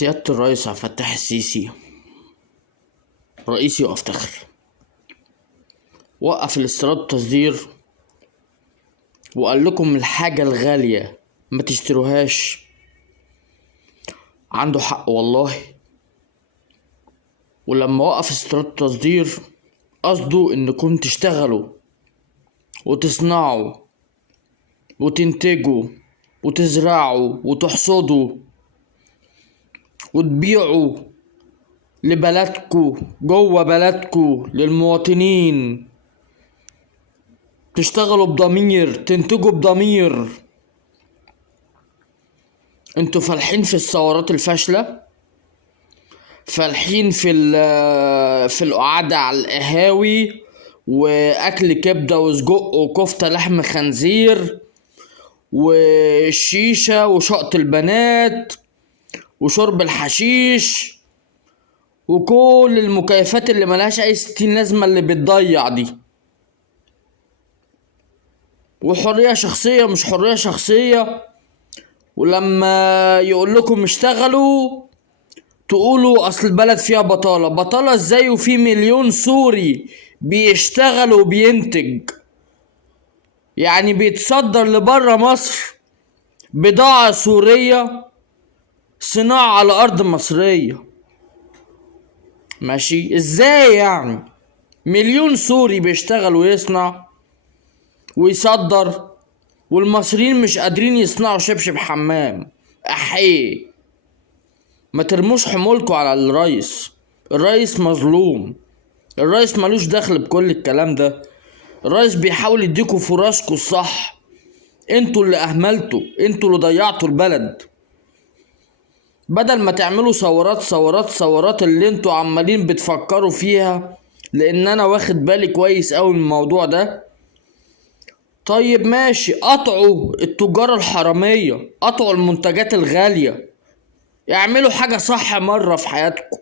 سيادة الرئيس عبد الفتاح السيسي رئيسي وافتخر وقف الاستيراد والتصدير وقال لكم الحاجة الغالية ما تشتروهاش. عنده حق والله. ولما وقف استيراد والتصدير قصده انكم تشتغلوا وتصنعوا وتنتجوا وتزرعوا وتحصدوا وتبيعوا لبلدكوا جوه بلدكوا للمواطنين، تشتغلوا بضمير، تنتجوا بضمير. انتوا فالحين في الثورات الفاشلة، فالحين في القعدة على القهاوي واكل كبدة وسجق وكفتة لحم خنزير والشيشة وشقط البنات وشرب الحشيش وكل المكيفات اللي ملهاش اي 60 لازمة اللي بتضيع دي، وحرية شخصية مش حرية شخصية. ولما يقول لكم اشتغلوا تقولوا اصل البلد فيها بطالة. بطالة ازاي وفي مليون سوري بيشتغل وبينتج؟ يعني بيتصدر لبره مصر بضاعة سورية صناعة على ارض مصرية. ماشي ازاي يعني؟ مليون سوري بيشتغل ويصنع ويصدر والمصريين مش قادرين يصنعوا شبشب حمام. احيه، ما ترموش حمولكوا على الرئيس. الرئيس مظلوم، الرئيس ملوش دخل بكل الكلام ده. الرئيس بيحاول يديكوا فرصكوا الصح، انتوا اللي اهملتوا، انتوا اللي ضيعتوا البلد. بدل ما تعملوا ثورات اللي انتوا عمالين بتفكروا فيها، لان انا واخد بالي كويس قوي من الموضوع ده. طيب ماشي، قطعوا التجار الحرامية، قطعوا المنتجات الغالية، اعملوا حاجة صح مرة في حياتكم.